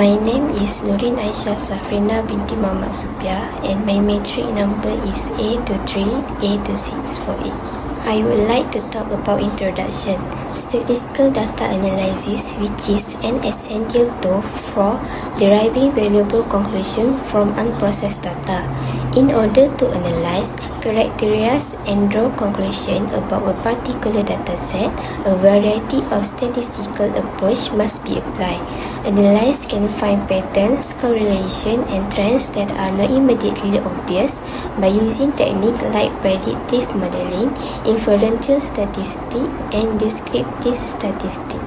My name is Nurin Aisyah Safrina binti Muhammad Supia and my metric number is A23A2648. I would like to talk about introduction. Statistical data analysis, which is an essential tool for deriving valuable conclusions from unprocessed data. In order to analyze, characterize, and draw conclusions about a particular dataset, a variety of statistical approaches must be applied. Analysts can find patterns, correlation, and trends that are not immediately obvious by using techniques like predictive modeling, inferential statistics, and descriptive statistics.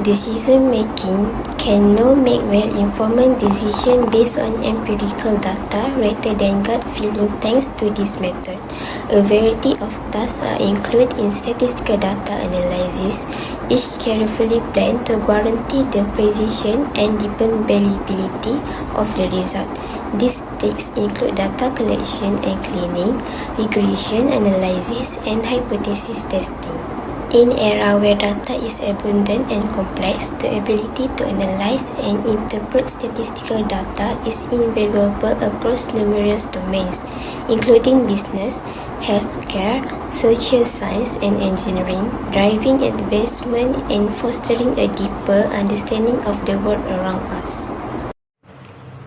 Decision-making can now make well-informed decisions based on empirical data rather than gut feeling thanks to this method. A variety of tasks are included in statistical data analysis, each carefully planned to guarantee the precision and dependability of the result. These tasks include data collection and cleaning, regression analysis, and hypothesis testing. In an era where data is abundant and complex, the ability to analyze and interpret statistical data is invaluable across numerous domains, including business, healthcare, social science, and engineering, driving advancement and fostering a deeper understanding of the world around us.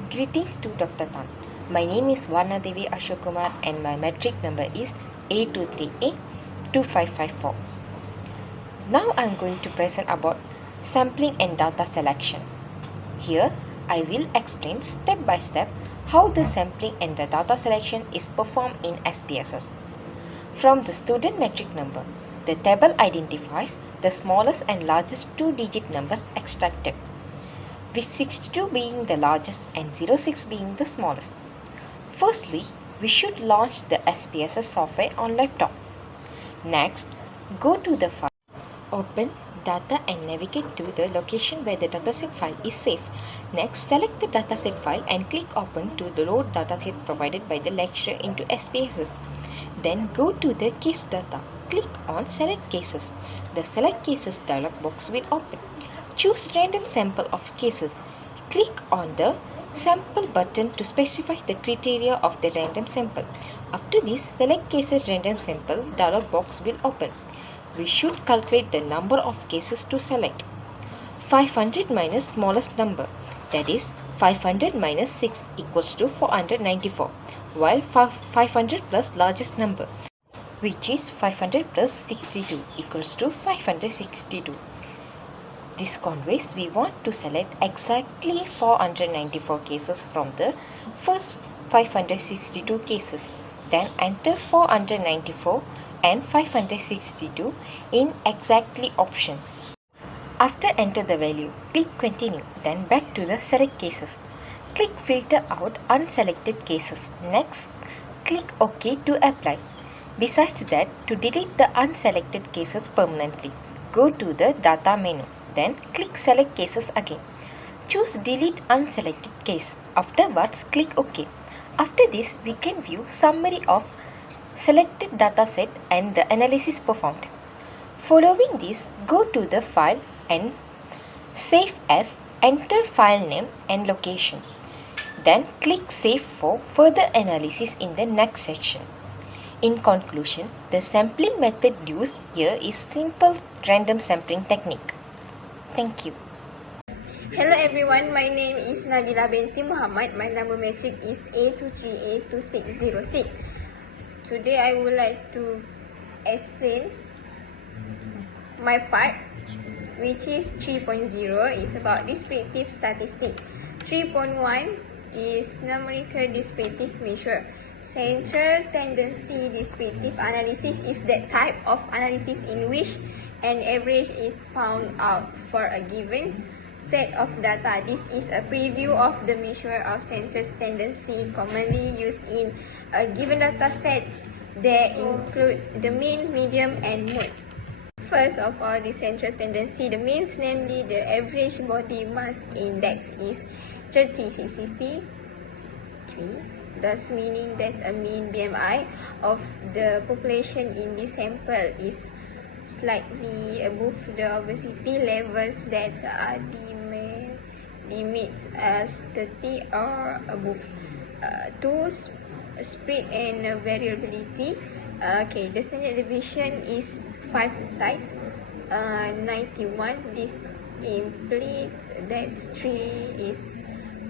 Greetings to Dr. Tan. My name is Varna Devi Ashokumar and my metric number is A23A2554. Now I am going to present about sampling and data selection. Here I will explain step by step how the sampling and the data selection is performed in SPSS. From the student metric number, the table identifies the smallest and largest two-digit numbers extracted, with 62 being the largest and 06 being the smallest. Firstly, we should launch the SPSS software on laptop. Next, go to the file. Open data and navigate to the location where the dataset file is saved. Next, select the dataset file and click open to the load dataset provided by the lecturer into SPSS. Then go to the case data. Click on select cases. The select cases dialog box will open. Choose random sample of cases. Click on the sample button to specify the criteria of the random sample. After this, select cases random sample dialog box will open. We should calculate the number of cases to select. 500 minus smallest number, that is 500 minus 6 equals to 494, while 500 plus largest number, which is 500 plus 62 equals to 562. This conveys we want to select exactly 494 cases from the first 562 cases. Then enter 494 and 562 in exactly option. After enter the value, click continue, then back to the select cases. Click filter out unselected cases. Next, click OK to apply. Besides that, to delete the unselected cases permanently, go to the data menu. Then click select cases again. Choose delete unselected case. Afterwards, click OK. After this, we can view summary of selected dataset and the analysis performed. Following this, go to the file and save as, enter file name and location. Then click save for further analysis in the next section. In conclusion, the sampling method used here is simple random sampling technique. Thank you. Hello everyone, my name is Nabila binti Muhammad. My number metric is A23A2606. Today I would like to explain my part, which is 3.0 is about descriptive statistic. 3.1 is numerical descriptive measure. Central tendency descriptive analysis is that type of analysis in which an average is found out for a given set of data. This is a preview of the measure of central tendency commonly used in a given data set. They include the mean, median, and mode. First of all, the central tendency, the means, namely the average body mass index is 63, thus meaning that a mean BMI of the population in this sample is slightly above the obesity levels that are limits as 30 or above. 2. Spread and variability. The standard deviation is 5 sides. 91. This implies that 3 is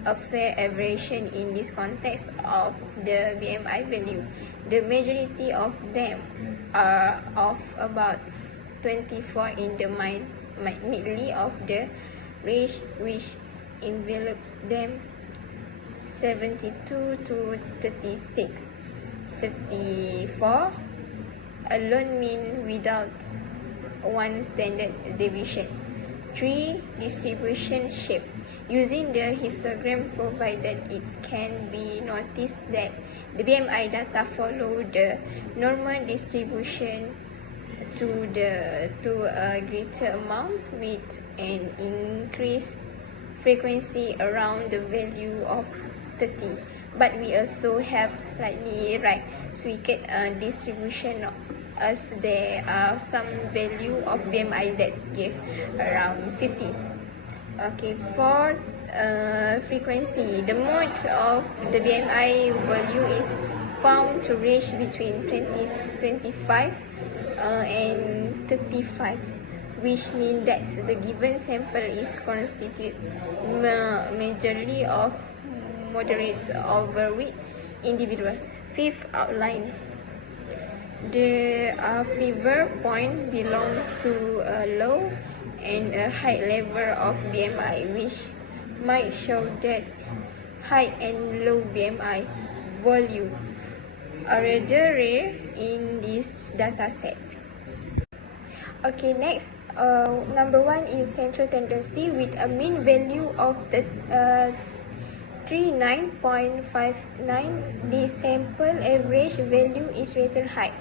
a fair aberration in this context of the BMI value. The majority of them are of about 24 in the middle of the range, which envelops them 72 to 36. 54. A lone mean without one standard deviation. 3. Distribution shape. Using the histogram provided, it can be noticed that the BMI data follow the normal distribution to a greater amount with an increased frequency around the value of 30. But we also have slightly right tweaked distribution, as there are some value of BMI that's give around 50. For frequency, the mode of the BMI value is found to range between 25 and 35, which means that the given sample is constituted majorly of moderate overweight individual. 5th outline. The fever point belong to a low and a high level of BMI, which might show that high and low BMI value are rather rare in this data set. Next, number 1 is central tendency with a mean value of the 39.59. The sample average value is rather high.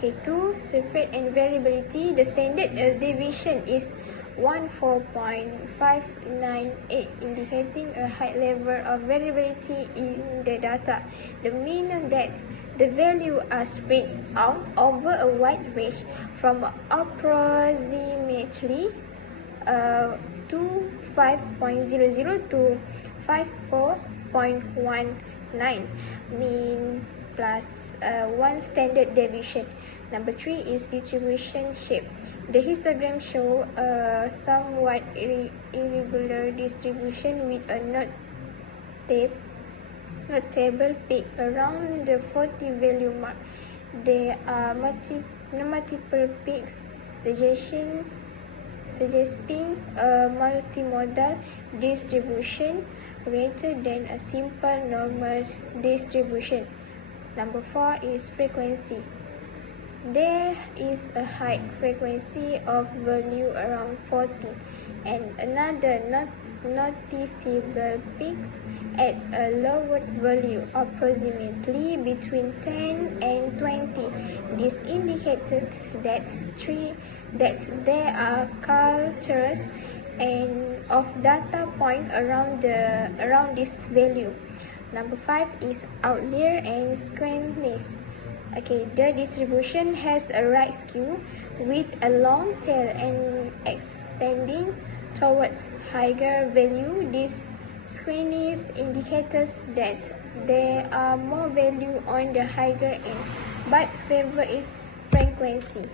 2. Spread and variability. The standard deviation is 14.598, indicating a high level of variability in the data. The meaning that the values are spread out over a wide range from approximately 5.00 to 54.19, mean plus 1 standard deviation. Number 3 is distribution shape. The histogram shows a somewhat irregular distribution with a notable peak around the 40 value mark. There are multiple peaks suggesting a multimodal distribution rather than a simple normal distribution. Number 4 is frequency. There is a high frequency of value around 40 and another noticeable peaks at a lower value, approximately between 10 and 20. This indicates that there are cultures and of data point around this value. Number 5 is outlier and skewness. The distribution has a right skew with a long tail and extending towards higher value. This skewness indicates that there are more value on the higher end, but favor is frequency.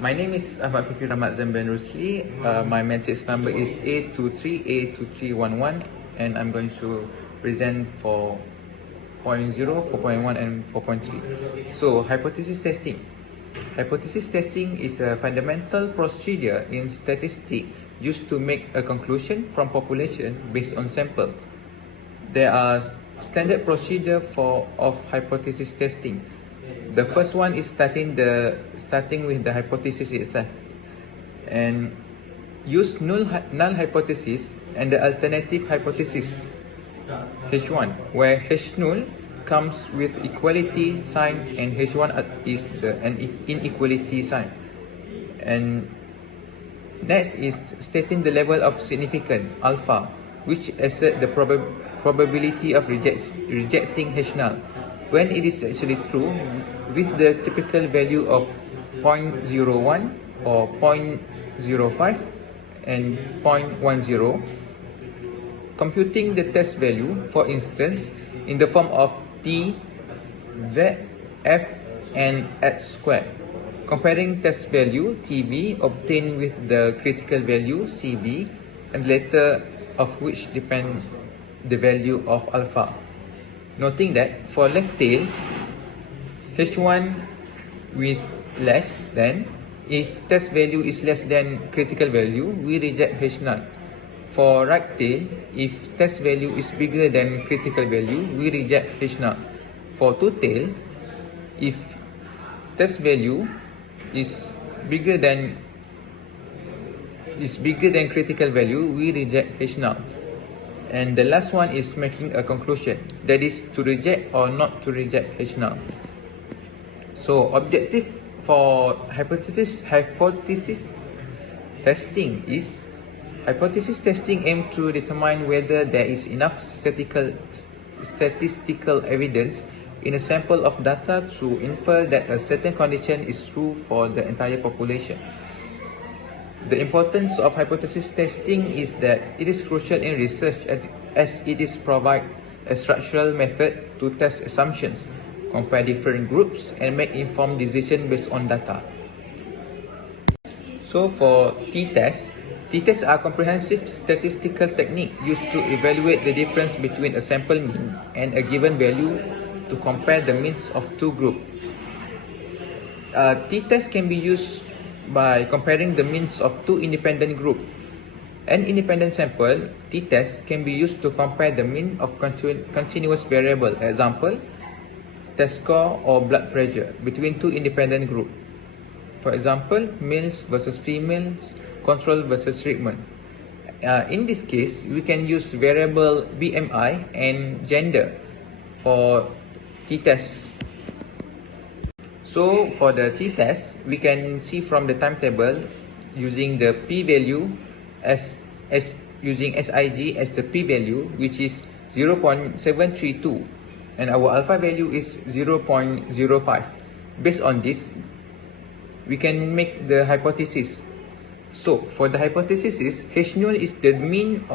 My name is Ahmad Fikri Rahmat Zamban Rusli. My matrix number is A23A2311, and I'm going to present for 0.0, 4.1 and 4.3. So, hypothesis testing. Hypothesis testing is a fundamental procedure in statistics used to make a conclusion from population based on sample. There are standard procedure of hypothesis testing. The first one is starting with the hypothesis itself, and use null hypothesis and the alternative hypothesis H1, where H null comes with equality sign and H1 is an inequality sign. And next is stating the level of significance alpha, which assert the probability of rejecting H null when it is actually true, with the typical value of 0.01 or 0.05 and 0.10, computing the test value, for instance, in the form of t, z, f, and x squared. Comparing test value tv obtained with the critical value cv, and later of which depend the value of alpha. Noting that for left tail, h1 with less than, if test value is less than critical value, we reject h0. For right tail, if test value is bigger than critical value, we reject h0. For two tail, if test value is bigger than critical value, we reject h0. And the last one is making a conclusion, that is to reject or not to reject h0. So objective for hypothesis testing is, hypothesis testing aims to determine whether there is enough statistical evidence in a sample of data to infer that a certain condition is true for the entire population. The importance of hypothesis testing is that it is crucial in research as it is provide a structural method to test assumptions, compare different groups, and make informed decisions based on data. So for t-tests are comprehensive statistical technique used to evaluate the difference between a sample mean and a given value to compare the means of two groups. T-test can be used by comparing the means of two independent groups. An independent sample, t-test, can be used to compare the mean of continuous variable, example, test score or blood pressure, between two independent groups. For example, males versus females, control versus treatment. In this case, we can use variable BMI and gender for t-test. So for the t-test, we can see from the timetable using the p-value as using SIG as the p-value, which is 0.732, and our alpha value is 0.05. Based on this, we can make the hypothesis. So for the hypothesis is H0 is the mean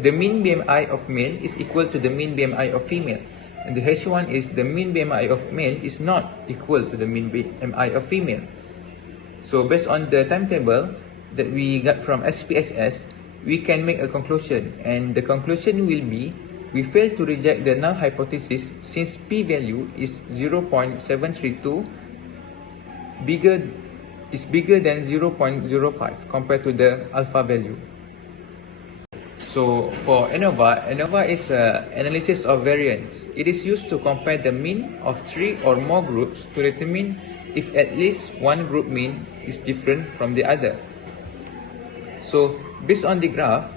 BMI of male is equal to the mean BMI of female, and the H1 is the mean BMI of male is not equal to the mean BMI of female. So based on the timetable that we got from SPSS, we can make a conclusion, and the conclusion will be we fail to reject the null hypothesis since p-value is 0.732 is bigger than 0.05 compared to the alpha value. So for ANOVA is an analysis of variance. It is used to compare the mean of 3 or more groups to determine if at least one group mean is different from the other. So based on the graph,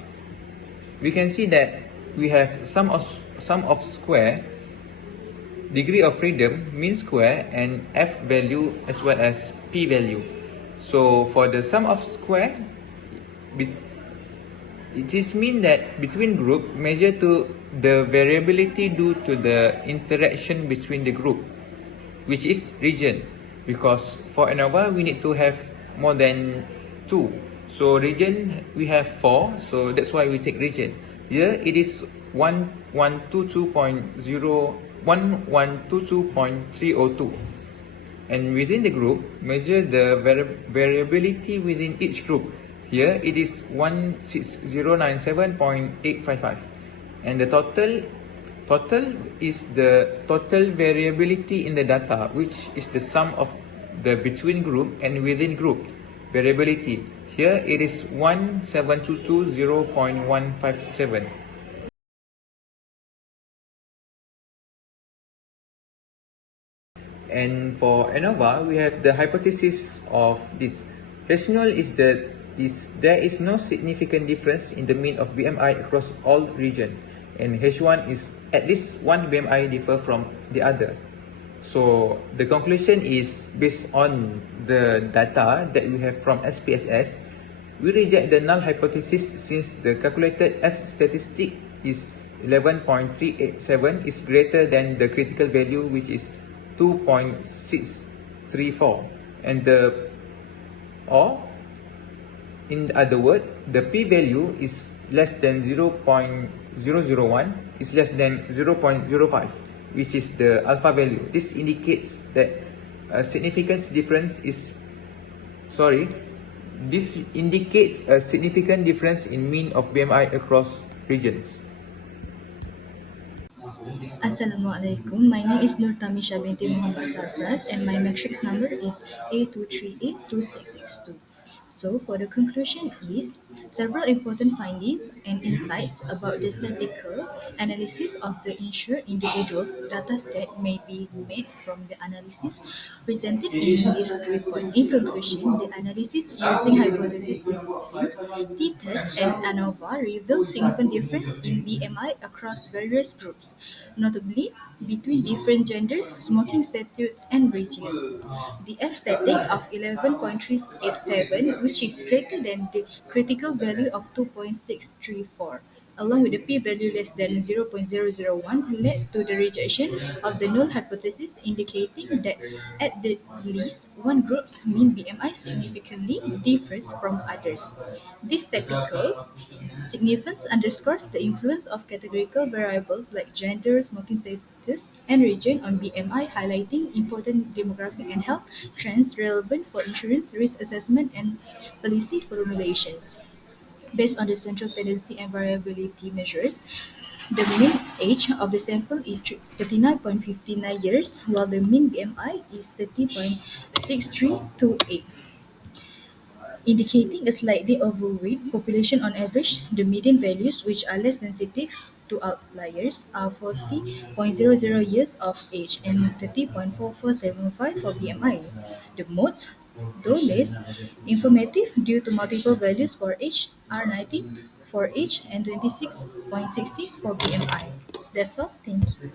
we can see that we have sum of square, degree of freedom, mean square, and f value as well as p value. So for the sum of square, it is mean that between group measure to the variability due to the interaction between the group, which is region, because for ANOVA we need to have more than 2. So region we have 4, so that's why we take region. Here it is 1122.302, and within the group measure the variability within each group. Here it is 16097.855, and the total is the total variability in the data, which is the sum of the between group and within group variability. Here it is 17220.157. And for ANOVA, we have the hypothesis of this. H0 is that there is no significant difference in the mean of BMI across all regions, and H1 is at least one BMI differ from the other. So the conclusion is based on the data that we have from SPSS, we reject the null hypothesis since the calculated F statistic is 11.387 is greater than the critical value, which is 2.634, and the In other words, the p-value is less than 0.001 is less than 0.05, which is the alpha value. This indicates that a significant difference is sorry this indicates a significant difference in mean of BMI across regions. Assalamualaikum. My name is Nur Tamisha binti Muhammad Sarfraz and my matrix number is A2382662. So for the conclusion is several important findings and insights about the statistical analysis of the insured individuals data set may be made from the analysis presented in this report. In conclusion, the analysis using hypothesis testing, t-test and ANOVA revealed significant difference in BMI across various groups, notably between different genders, smoking statutes, and regions. The F-static of 11.387, which is greater than the critical value of 2.634, along with a p-value less than 0.001, led to the rejection of the null hypothesis, indicating that at the least one group's mean BMI significantly differs from others. This statistical significance underscores the influence of categorical variables like gender, smoking status, and region on BMI, highlighting important demographic and health trends relevant for insurance risk assessment and policy formulations. Based on the central tendency and variability measures, the mean age of the sample is 39.59 years, while the mean BMI is 30.6328, indicating a slightly overweight population on average. The median values, which are less sensitive to outliers, are 40.00 years of age and 30.4475 for BMI. The modes, though less informative due to multiple values for age, are 19 for age and 26.60 for BMI. That's all. Thank you.